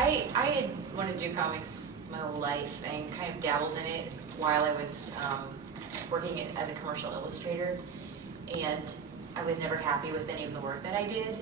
I had wanted to do comics my whole life and kind of dabbled in it while I was working as a commercial illustrator, and I was never happy with any of the work that I did,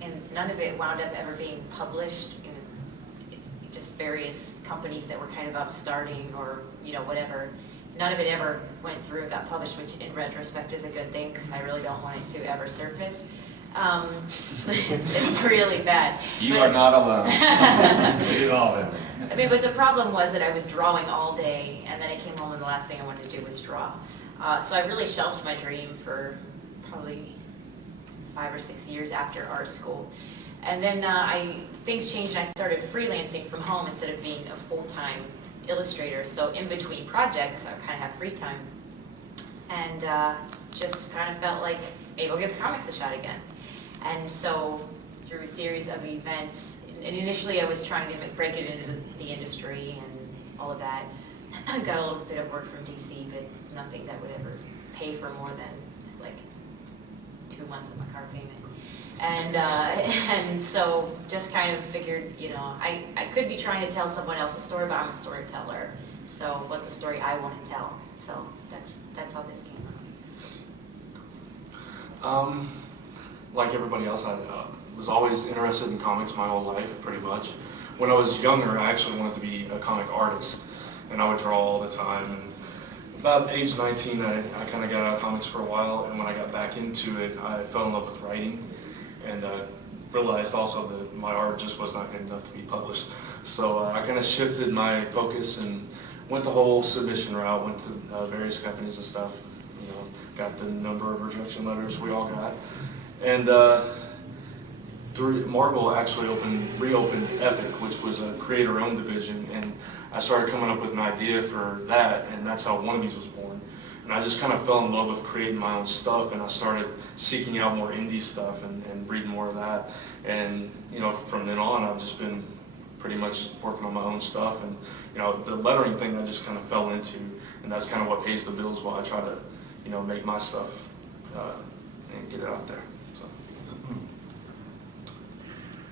and none of it wound up ever being published in just various companies that were kind of upstarting or whatever. None of it ever went through and got published, which in retrospect is a good thing because I really don't want it to ever surface. It's really bad. You are not alone. We've all been there. I mean, but the problem was that I was drawing all day, and then I came home and the last thing I wanted to do was draw. So I really shelved my dream for probably 5 or 6 years after art school. And then things changed and I started freelancing from home instead of being a full-time illustrator. So in between projects, I kind of have free time. And just kind of felt like, maybe I'll give comics a shot again. And so through a series of events, and initially I was trying to break it into the industry and all of that. I got a little bit of work from DC, but nothing that would ever pay for more than like 2 months of my car payment. And so just kind of figured, I could be trying to tell someone else's story, but I'm a storyteller. So what's the story I want to tell? So that's how this came out. Like everybody else, I was always interested in comics my whole life, pretty much. When I was younger, I actually wanted to be a comic artist, and I would draw all the time. And about age 19, I kind of got out of comics for a while, and when I got back into it, I fell in love with writing, and realized also that my art just was not good enough to be published. So I kind of shifted my focus and went the whole submission route, went to various companies and stuff, got the number of rejection letters we all got. And Marvel actually reopened Epic, which was a creator-owned division, and I started coming up with an idea for that, and that's how One of These was born. And I just kind of fell in love with creating my own stuff, and I started seeking out more indie stuff and reading more of that. And from then on, I've just been pretty much working on my own stuff, and the lettering thing I just kind of fell into, and that's kind of what pays the bills while I try to make my stuff and get it out there.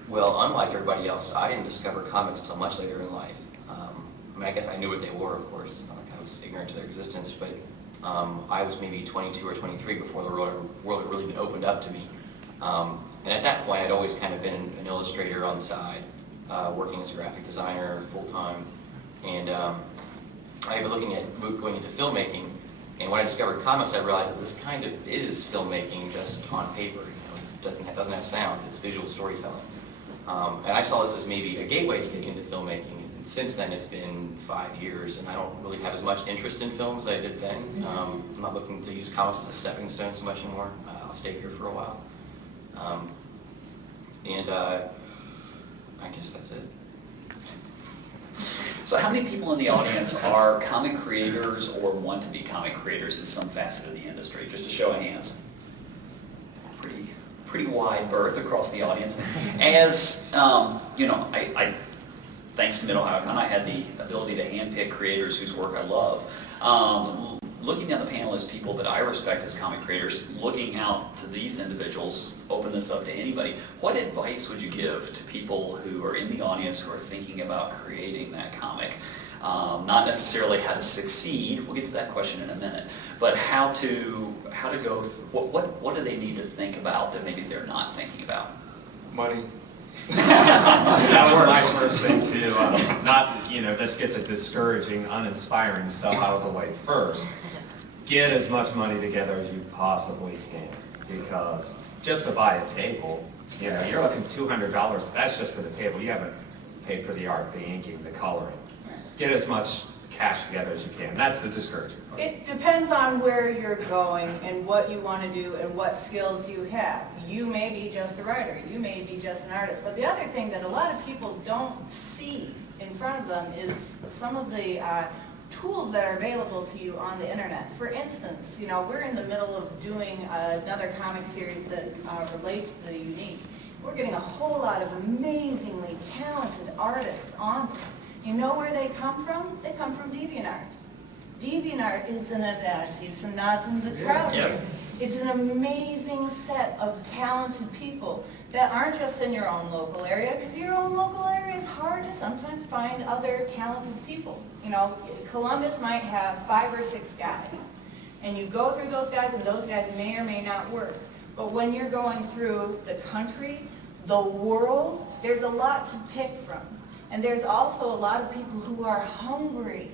Well, unlike everybody else, I didn't discover comics until much later in life. I guess I knew what they were, of course. It's not like I was ignorant to their existence, but I was maybe 22 or 23 before the world had really been opened up to me. And at that point, I'd always kind of been an illustrator on the side, working as a graphic designer full-time. And I had been looking at going into filmmaking, and when I discovered comics, I realized that this kind of is filmmaking just on paper. It doesn't have sound, it's visual storytelling. And I saw this as maybe a gateway to getting into filmmaking. And since then, it's been 5 years, and I don't really have as much interest in film as I did then. I'm not looking to use comics as a stepping stone so much anymore. I'll stay here for a while. I guess that's it. So how many people in the audience are comic creators or want to be comic creators in some facet of the industry? Just a show of hands. Pretty wide berth across the audience. As I thanks to Mid-Ohio Con, I had the ability to handpick creators whose work I love. Looking down the panel as people that I respect as comic creators, looking out to these individuals, open this up to anybody, what advice would you give to people who are in the audience who are thinking about creating that comic? Not necessarily how to succeed, we'll get to that question in a minute, but how to go, what do they need to think about that maybe they're not thinking about? Money. That was my first thing too. Let's get the discouraging, uninspiring stuff out of the way first. Get as much money together as you possibly can, because just to buy a table, you're looking $200. That's just for the table. You haven't paid for the art, the inking, the coloring. Get as much cash together as you can. That's the discouraging part. It depends on where you're going and what you want to do and what skills you have. You may be just a writer, you may be just an artist, but the other thing that a lot of people don't see in front of them is some of the tools that are available to you on the internet. For instance, we're in the middle of doing another comic series that relates to the uniques. We're getting a whole lot of amazingly talented artists on this. You know where they come from? They come from DeviantArt. DeviantArt is I see some nods in the crowd here. It's an amazing set of talented people that aren't just in your own local area, because your own local area is hard to sometimes find other talented people. You know, Columbus might have 5 or 6 guys, and you go through those guys, and those guys may or may not work. But when you're going through the country, the world, there's a lot to pick from. And there's also a lot of people who are hungry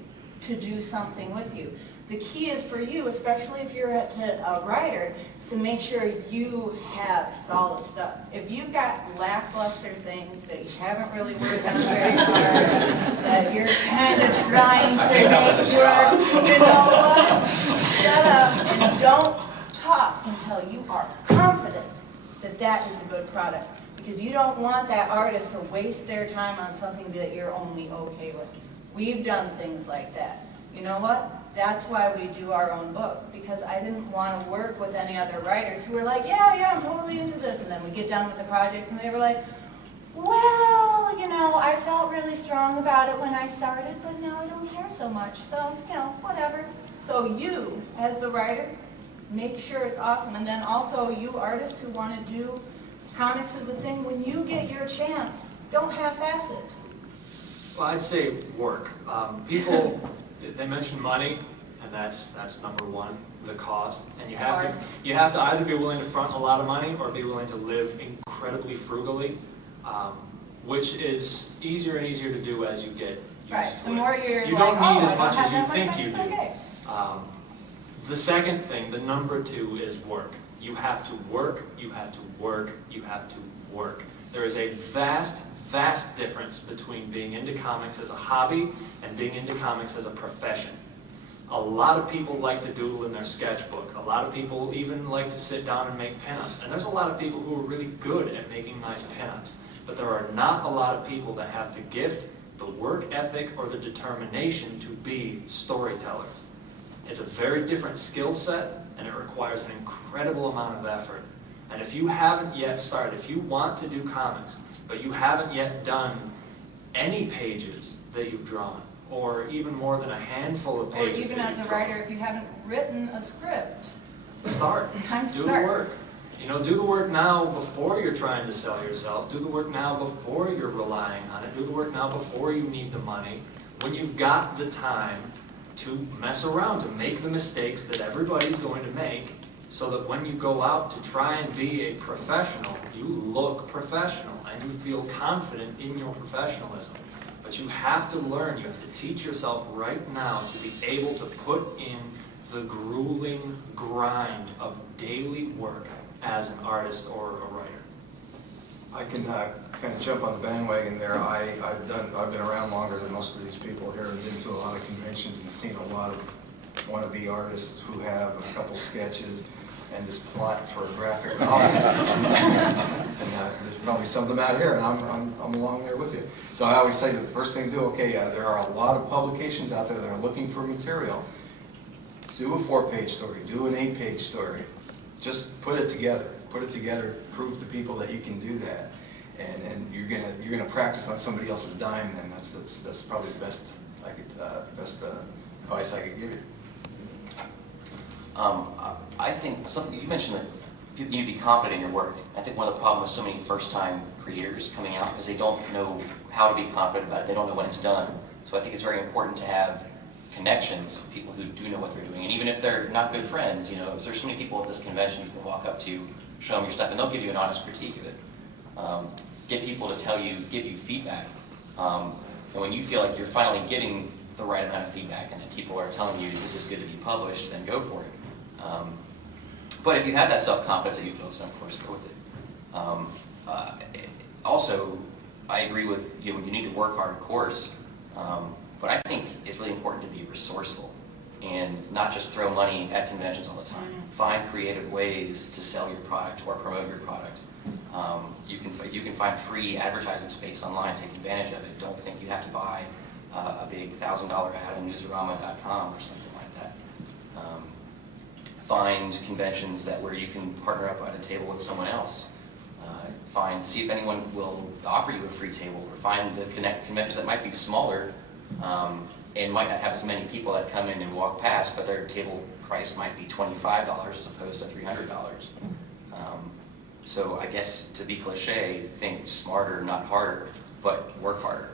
to do something with you. The key is for you, especially if you're a writer, is to make sure you have solid stuff. If you've got lackluster things that you haven't really worked on very hard, that you're kind of trying to make work, you know what? Shut up and don't talk until you are confident that that is a good product. Because you don't want that artist to waste their time on something that you're only okay with. We've done things like that. You know what? That's why we do our own book, because I didn't want to work with any other writers who were like, yeah, I'm totally into this. And then we get done with the project and they were like, well, you know, I felt really strong about it when I started, but now I don't care so much. So, you know, whatever. So you, as the writer, make sure it's awesome. And then also you artists who want to do comics as a thing, when you get your chance, don't half-ass it. Well, I'd say work. People, they mention money, and that's number one, the cost. And you have to either be willing to front a lot of money or be willing to live incredibly frugally, which is easier and easier to do as you get used to it. The more you're you like, don't need oh, as much as you think it's you do. okay. The second thing, the number 2, is work. You have to work, you have to work, you have to work. There is a vast difference between being into comics as a hobby and being into comics as a profession. A lot of people like to doodle in their sketchbook. A lot of people even like to sit down and make pinups. And there's a lot of people who are really good at making nice pinups. But there are not a lot of people that have the gift, the work ethic, or the determination to be storytellers. It's a very different skill set, and it requires an incredible amount of effort. And if you haven't yet started, if you want to do comics, but you haven't yet done any pages that you've drawn, or even more than a handful of Or pages even that as you've a drawn, writer, if you haven't written a script, start. it's time to Do start. the work. You know, do the work now before you're trying to sell yourself. Do the work now before you're relying on it. Do the work now before you need the money. When you've got the time to mess around, to make the mistakes that everybody's going to make, so that when you go out to try and be a professional, you look professional and you feel confident in your professionalism. But you have to learn, you have to teach yourself right now to be able to put in the grueling grind of daily work as an artist or a writer. I can kind of jump on the bandwagon there. I've been around longer than most of these people here and been to a lot of conventions and seen a lot of wannabe artists who have a couple sketches and this plot for a graphic novel. And there's probably some of them out here, and I'm along there with you. So I always say the first thing to do, okay, there are a lot of publications out there that are looking for material. Do a 4-page story, do an 8-page story. Just put it together. Put it together, prove to people that you can do that, and you're gonna practice on somebody else's dime. Then that's probably the best advice I could give you. I think something you mentioned that you need to be confident in your work. I think one of the problems with so many first-time creators coming out is they don't know how to be confident about it. They don't know when it's done. So I think it's very important to have connections with people who do know what they're doing. And even if they're not good friends, you know, there's so many people at this convention you can walk up to, show them your stuff, and they'll give you an honest critique of it. Get people to give you feedback. And when you feel like you're finally getting the right amount of feedback and that people are telling you this is good to be published, then go for it. But if you have that self-confidence that you feel, so of course go with it. Also, I agree with you need to work hard, of course. But I think it's really important to be resourceful and not just throw money at conventions all the time. Find creative ways to sell your product or promote your product. You can find free advertising space online. Take advantage of it. Don't think you have to buy a big $1,000 ad on newsarama.com or something like that. Find conventions where you can partner up at a table with someone else. See if anyone will offer you a free table, or find the conventions that might be smaller and might not have as many people that come in and walk past, but their table price might be $25 as opposed to $300. So I guess to be cliche, think smarter, not harder, but work harder.